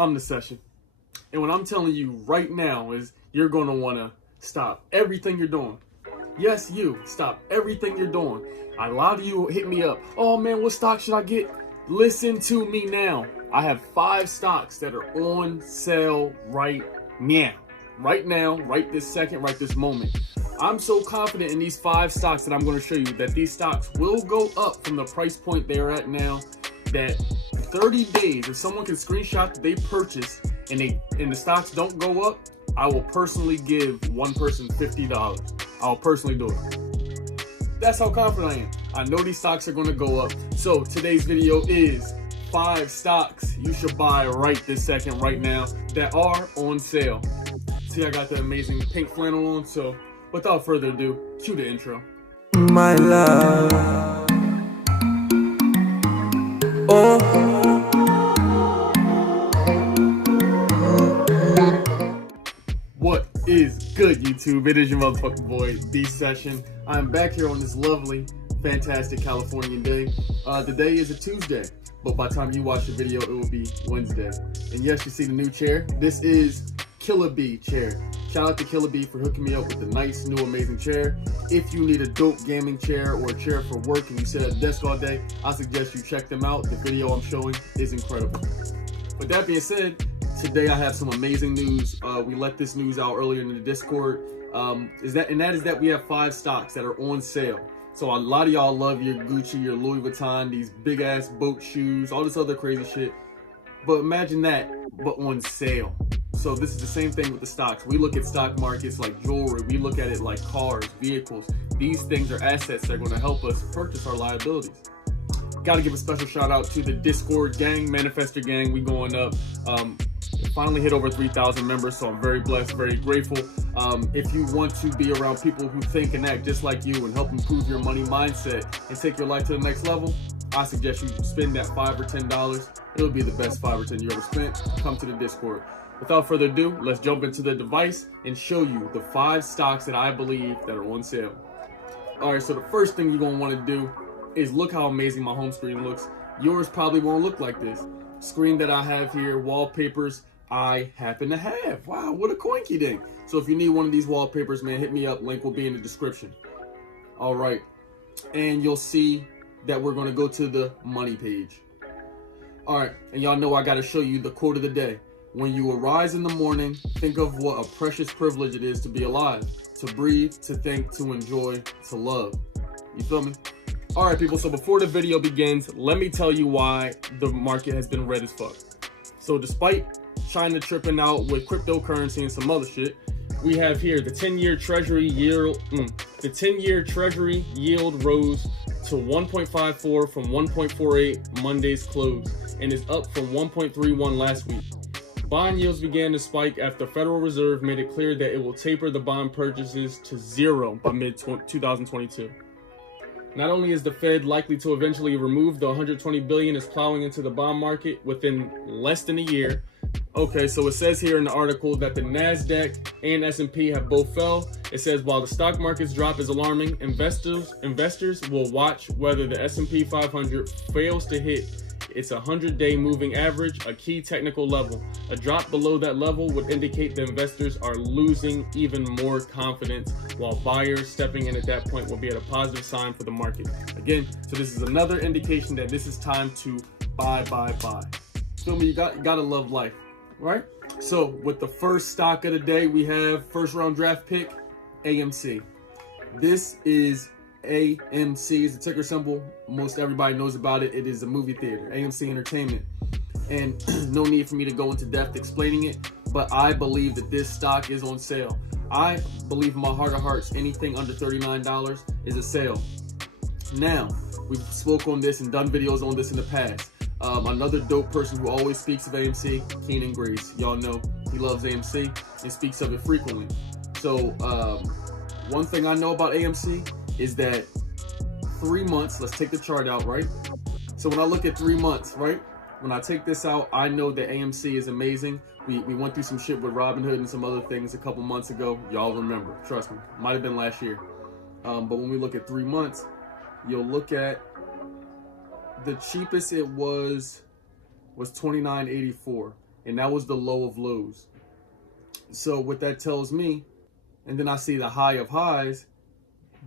I'm the session. And what I'm telling you right now is you're going to want to stop everything you're doing. Yes, you. Stop everything you're doing. A lot of you hit me up. Oh, man, what stock should I get? Listen to me now. I have 5 stocks that are on sale right now. Right now, right this second, right this moment. I'm so confident in these 5 stocks that I'm going to show you that these stocks will go up from the price point they're at now. That 30 days, if someone can screenshot that they purchase and the stocks don't go up, I will personally give one person $50. I'll personally do it. That's how confident I am. I know these stocks are going to go up. So today's video is 5 stocks you should buy right this second, right now, that are on sale. See, I got the amazing pink flannel on, so without further ado, cue the intro. My love. What is good, YouTube? It is your motherfucking boy, D Session. I'm back here on this lovely, fantastic Californian day. Today is a Tuesday, but by the time you watch the video, it will be Wednesday. And yes, you see the new chair. This is Killer Bee chair. Shout out to Killer Bee for hooking me up with a nice, new, amazing chair. If you need a dope gaming chair or a chair for work and you sit at a desk all day, I suggest you check them out. The video I'm showing is incredible. With that being said, today I have some amazing news. We let this news out earlier in the Discord. That is that we have 5 stocks that are on sale. So a lot of y'all love your Gucci, your Louis Vuitton, these big ass boat shoes, all this other crazy shit. But imagine that, but on sale. So this is the same thing with the stocks. We look at stock markets like jewelry. We look at it like cars, vehicles. These things are assets that are going to help us purchase our liabilities. Got to give a special shout out to the Discord gang, Manifester gang. We going up. Finally hit over 3,000 members, so I'm very blessed, very grateful. If you want to be around people who think and act just like you and help improve your money mindset and take your life to the next level, I suggest you spend that $5 or $10. It'll be the best $5 or $10 you ever spent. Come to the Discord. Without further ado, let's jump into the device and show you the 5 stocks that I believe that are on sale. All right, so the first thing you're gonna want to do is look how amazing my home screen looks. Yours probably won't look like this. Screen that I have here, wallpapers, I happen to have. Wow, what a coinky ding. So if you need one of these wallpapers, man, hit me up. Link will be in the description. All right, and you'll see that we're gonna go to the money page. All right, and y'all know I gotta show you the quote of the day. When you arise in the morning, think of what a precious privilege it is to be alive, to breathe, to think, to enjoy, to love. You feel me? All right, people, so before the video begins, let me tell you why the market has been red as fuck. So despite China tripping out with cryptocurrency and some other shit, we have here the 10-year treasury yield. The 10-year treasury yield rose to 1.54 from 1.48 Monday's close and is up from 1.31 last week. Bond yields began to spike after the Federal Reserve made it clear that it will taper the bond purchases to 0 by mid-2022. Not only is the Fed likely to eventually remove the $120 billion it's plowing into the bond market within less than a year. Okay, so it says here in the article that the NASDAQ and S&P have both fell. It says while the stock market's drop is alarming, investors will watch whether the S&P 500 fails to hit its 100-day moving average, a key technical level. A drop below that level would indicate the investors are losing even more confidence, while buyers stepping in at that point will be at a positive sign for the market. Again, so this is another indication that this is time to buy. Feel me? You gotta love life, right? So with the first stock of the day, we have first round draft pick, AMC. This is AMC is the ticker symbol. Most everybody knows about it. It is a movie theater, AMC Entertainment. And no need for me to go into depth explaining it, but I believe that this stock is on sale. I believe in my heart of hearts, anything under $39 is a sale. Now, we've spoke on this and done videos on this in the past. Another dope person who always speaks of AMC, Keenan Grace. Y'all know he loves AMC and speaks of it frequently. So one thing I know about AMC is that 3 months, let's take the chart out, right? So when I look at 3 months, right? When I take this out, I know that AMC is amazing. We went through some shit with Robinhood and some other things a couple months ago. Y'all remember, trust me. Might have been last year. But when we look at 3 months, you'll look at the cheapest it was $29.84. and that was the low of lows. So what that tells me, and then I see the high of highs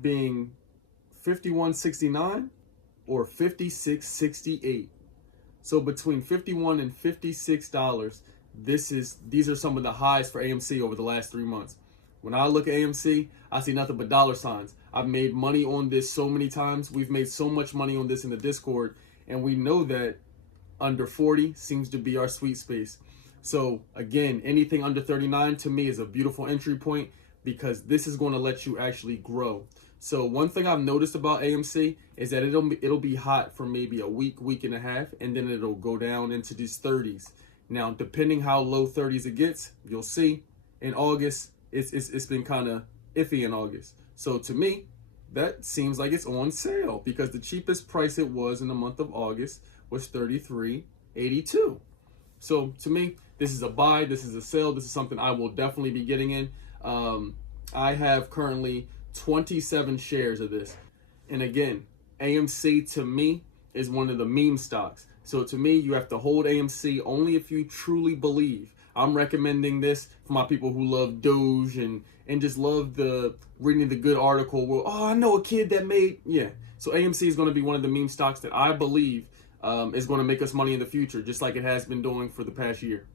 being 51.69 or 56.68. So between $51 and $56, these are some of the highs for AMC over the last 3 months. When I look at AMC, I see nothing but dollar signs. I've made money on this so many times. We've made so much money on this in the Discord, and we know that under 40 seems to be our sweet space. So again, anything under 39 to me is a beautiful entry point because this is going to let you actually grow. So one thing I've noticed about AMC is that it'll be hot for maybe a week, week and a half, and then it'll go down into these 30s. Now, depending how low 30s it gets, you'll see in August, it's been kind of iffy in August. So to me, that seems like it's on sale because the cheapest price it was in the month of August was $33.82. So to me, this is a buy, this is a sale, this is something I will definitely be getting in. I have currently 27 shares of this. And again, AMC to me is one of the meme stocks. So to me, you have to hold AMC only if you truly believe. I'm recommending this for my people who love Doge and just love the reading the good article where, oh, I know a kid that made, yeah. So AMC is going to be one of the meme stocks that I believe is going to make us money in the future, just like it has been doing for the past year.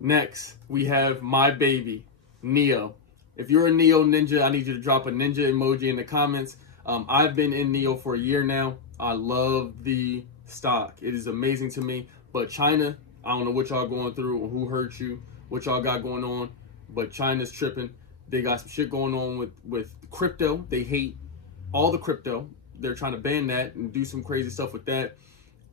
Next, we have my baby, NEO. If you're a NEO ninja, I need you to drop a ninja emoji in the comments. I've been in NEO for a year now. I love the stock. It is amazing to me. But China, I don't know what y'all going through or who hurt you, what y'all got going on, but China's tripping. They got some shit going on with crypto. They hate all the crypto. They're trying to ban that and do some crazy stuff with that.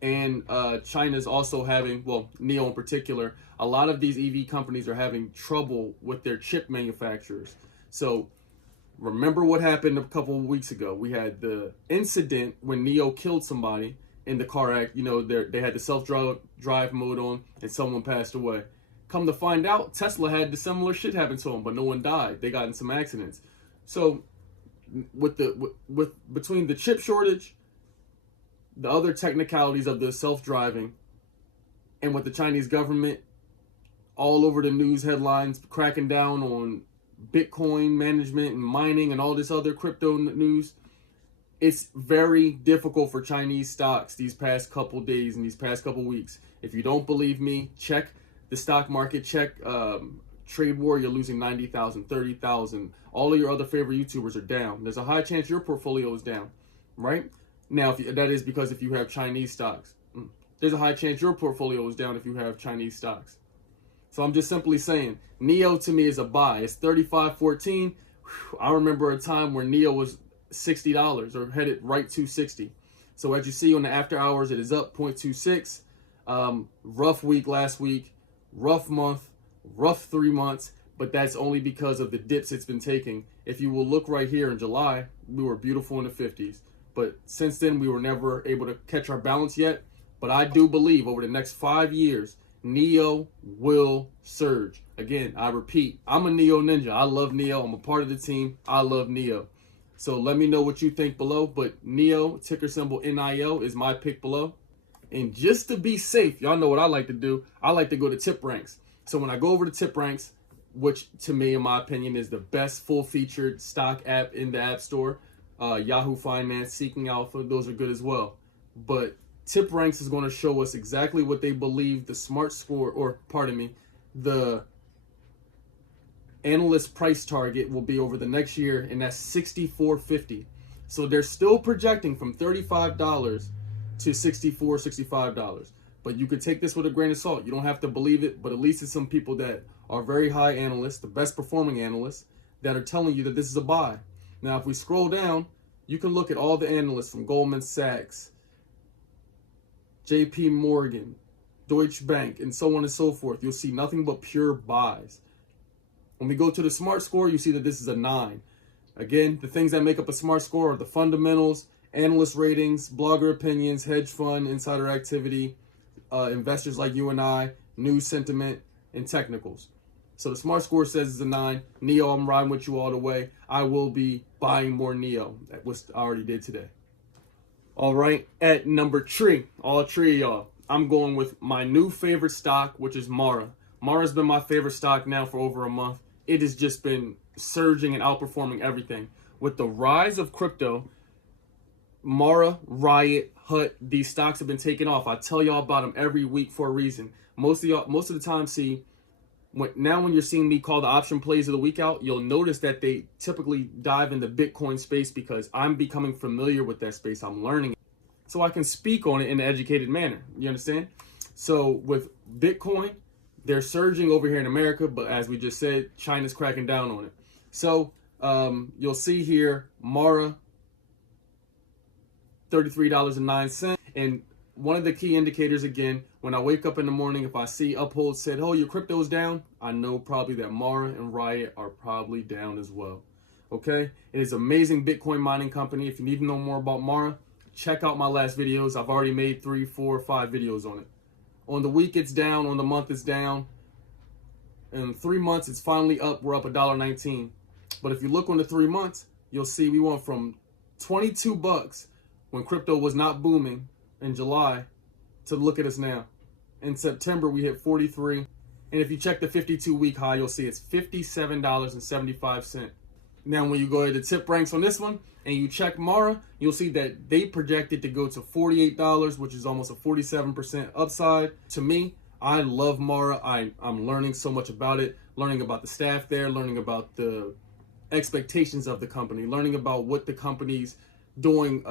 And China's also having, well, NEO in particular, a lot of these EV companies are having trouble with their chip manufacturers. So remember what happened a couple of weeks ago. We had the incident when NEO killed somebody in the car act. You know, they had the self-drive mode on and someone passed away. Come to find out, Tesla had the similar shit happen to them, but no one died. They got in some accidents. So with between the chip shortage, the other technicalities of the self-driving, and with the Chinese government all over the news headlines cracking down on Bitcoin management and mining and all this other crypto news, it's very difficult for Chinese stocks these past couple days and these past couple weeks. If you don't believe me, check the stock market, check Trade War. You're losing 90,000, 30,000. All of your other favorite YouTubers are down. There's a high chance your portfolio is down, right? Now, that is because if you have Chinese stocks. There's a high chance your portfolio is down if you have Chinese stocks. So I'm just simply saying, NEO to me is a buy. It's $35.14. I remember a time where NEO was $60 or headed right to 60. So as you see on the after hours, it is up 0.26. Rough week last week, rough month, rough 3 months, but that's only because of the dips it's been taking. If you will look right here in July, we were beautiful in the 50s. But since then, we were never able to catch our balance yet. But I do believe over the next 5 years, NEO will surge. Again, I repeat, I'm a NEO ninja. I love NEO. I'm a part of the team. I love NEO. So let me know what you think below. But NEO, ticker symbol NIO, is my pick below. And just to be safe, y'all know what I like to do. I like to go to tip ranks. So when I go over to tip ranks, which to me, in my opinion, is the best full-featured stock app in the App Store, Yahoo Finance, Seeking Alpha, those are good as well. But Tip Ranks is going to show us exactly what they believe the smart score, or pardon me, the analyst price target will be over the next year, and that's $64.50. So they're still projecting from $35 to $64, $65. But you could take this with a grain of salt. You don't have to believe it, but at least it's some people that are very high analysts, the best performing analysts, that are telling you that this is a buy. Now, if we scroll down, you can look at all the analysts from Goldman Sachs, JP Morgan, Deutsche Bank, and so on and so forth. You'll see nothing but pure buys. When we go to the smart score, you see that this is a 9. Again, the things that make up a smart score are the fundamentals, analyst ratings, blogger opinions, hedge fund, insider activity, investors like you and I, news sentiment, and technicals. So the smart score says it's a 9. NEO, I'm riding with you all the way. I will be buying more NEO, which I already did today. All right, at number 3, all 3 of y'all, I'm going with my new favorite stock, which is Mara. Mara's been my favorite stock now for over a month. It has just been surging and outperforming everything. With the rise of crypto, Mara, Riot, Hut, these stocks have been taking off. I tell y'all about them every week for a reason. Most of the time, when you're seeing me call the option plays of the week out, you'll notice that they typically dive into Bitcoin space because I'm becoming familiar with that space. I'm learning it, so I can speak on it in an educated manner. You understand? So with Bitcoin, they're surging over here in America, but as we just said, China's cracking down on it. So you'll see here, Mara, $33.09. And one of the key indicators, again, when I wake up in the morning, if I see Uphold said, oh, your crypto's down, I know probably that Mara and Riot are probably down as well. Okay? It is an amazing Bitcoin mining company. If you need to know more about Mara, check out my last videos. I've already made 3, 4, 5 videos on it. On the week, it's down. On the month, it's down. In 3 months, it's finally up. We're up $1.19. But if you look on the 3 months, you'll see we went from 22 bucks when crypto was not booming in July to look at us now. In September, we hit 43. And if you check the 52-week high, you'll see it's $57.75. Now, when you go to the tip ranks on this one and you check Mara, you'll see that they projected to go to $48, which is almost a 47% upside. To me, I love Mara. I'm learning so much about it, learning about the staff there, learning about the expectations of the company, learning about what the company's doing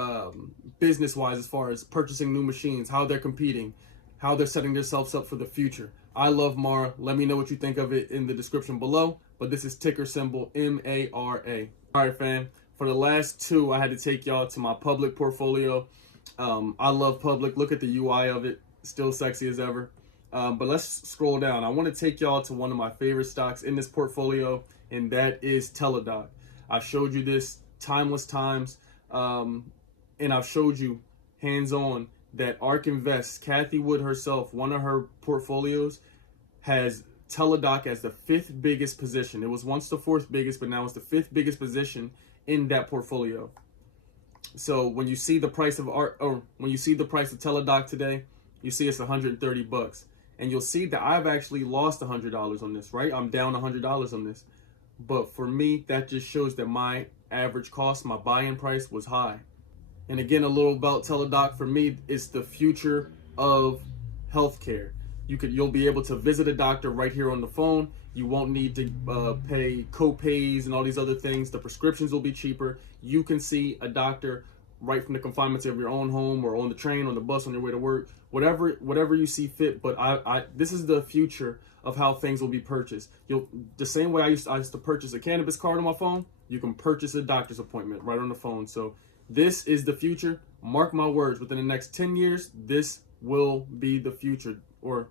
business-wise as far as purchasing new machines, how they're competing, how they're setting themselves up for the future. I love Mara. Let me know what you think of it in the description below. But this is ticker symbol MARA. All right, fam. For the last two, I had to take y'all to my public portfolio. I love public. Look at the UI of it. Still sexy as ever. But let's scroll down. I want to take y'all to one of my favorite stocks in this portfolio, and that is Teladoc. I showed you this timeless times, and I've showed you hands-on that ARK Invest, Kathy Wood herself, one of her portfolios, has Teladoc as the 5th biggest position. It was once the 4th biggest, but now it's the 5th biggest position in that portfolio. So when you see the price of when you see the price of Teladoc today, you see it's 130 bucks. And you'll see that I've actually lost $100 on this, right? I'm down $100 on this. But for me, that just shows that my average cost, my buy-in price was high. And again, a little about Teladoc. For me, it's the future of healthcare. You'll be able to visit a doctor right here on the phone. You won't need to pay co-pays and all these other things. The prescriptions will be cheaper. You can see a doctor right from the confinements of your own home, or on the train, on the bus, on your way to work, whatever you see fit. But this is the future of how things will be purchased. The same way I used to purchase a cannabis card on my phone, you can purchase a doctor's appointment right on the phone. So this is the future. Mark my words, within the next 10 years, this will be the future, or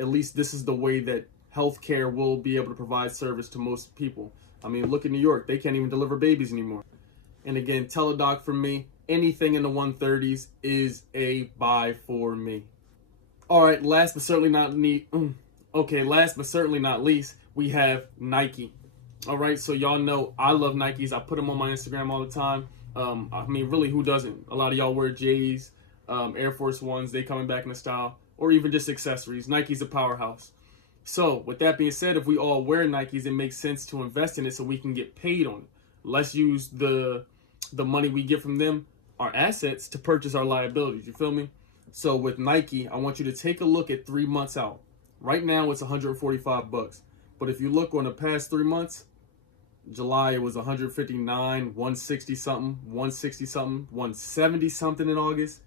at least this is the way that healthcare will be able to provide service to most people. I mean, look at New York. They can't even deliver babies anymore. And again, Teladoc for me, anything in the 130s is a buy for me. All right, last but certainly not least, we have Nike. All right, so y'all know I love Nikes. I put them on my Instagram all the time. I mean, really, who doesn't? A lot of y'all wear J's, Air Force Ones. They coming back in the style, or even just accessories. Nike's a powerhouse. So with that being said, if we all wear Nikes, it makes sense to invest in it so we can get paid on it. Let's use the money we get from them, our assets, to purchase our liabilities. You feel me? So with Nike, I want you to take a look at 3 months out. Right now, it's 145 bucks. But if you look on the past 3 months, July, it was 159, 160 something, 160 something, 170 something in August.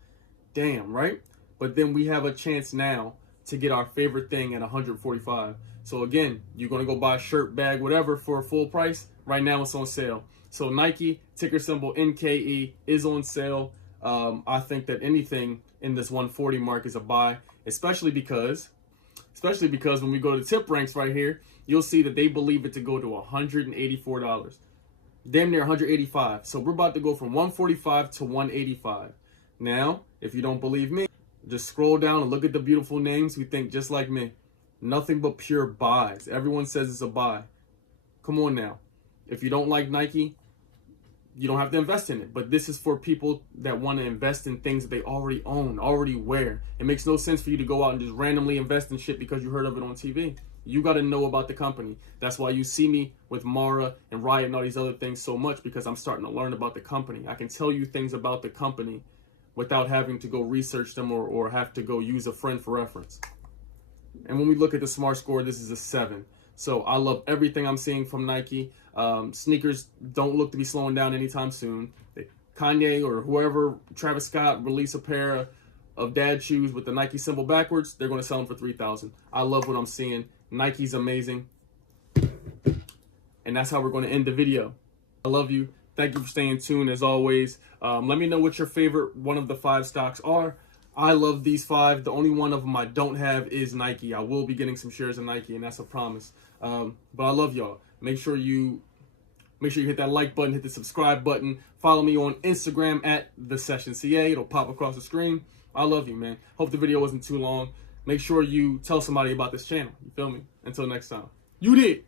Damn, right? But then we have a chance now to get our favorite thing at 145. So again, you're going to go buy a shirt, bag, whatever for a full price. Right now it's on sale. So Nike, ticker symbol NKE, is on sale. I think that anything in this 140 mark is a buy, especially because when we go to the tip ranks right here, you'll see that they believe it to go to $184. Damn near 185. So we're about to go from 145 to 185. Now, if you don't believe me, just scroll down and look at the beautiful names. We think just like me. Nothing but pure buys. Everyone says it's a buy. Come on now. If you don't like Nike, you don't have to invest in it. But this is for people that want to invest in things that they already own, already wear. It makes no sense for you to go out and just randomly invest in shit because you heard of it on TV. You got to know about the company. That's why you see me with Mara and Riot and all these other things so much, because I'm starting to learn about the company. I can tell you things about the company without having to go research them or have to go use a friend for reference. And when we look at the SMART score, this is a 7. So I love everything I'm seeing from Nike. Sneakers don't look to be slowing down anytime soon. Kanye or whoever, Travis Scott, release a pair of dad shoes with the Nike symbol backwards, they're going to sell them for $3,000. I love what I'm seeing. Nike's amazing. And that's how we're going to end the video. I love you. Thank you for staying tuned as always. Let me know what your favorite one of the 5 stocks are. I love these 5. The only one of them I don't have is Nike. I will be getting some shares of Nike, and that's a promise. But I love y'all. Make sure you hit that like button, hit the subscribe button. Follow me on Instagram at @thesessionca. It'll pop across the screen. I love you, man. Hope the video wasn't too long. Make sure you tell somebody about this channel. You feel me? Until next time. You did.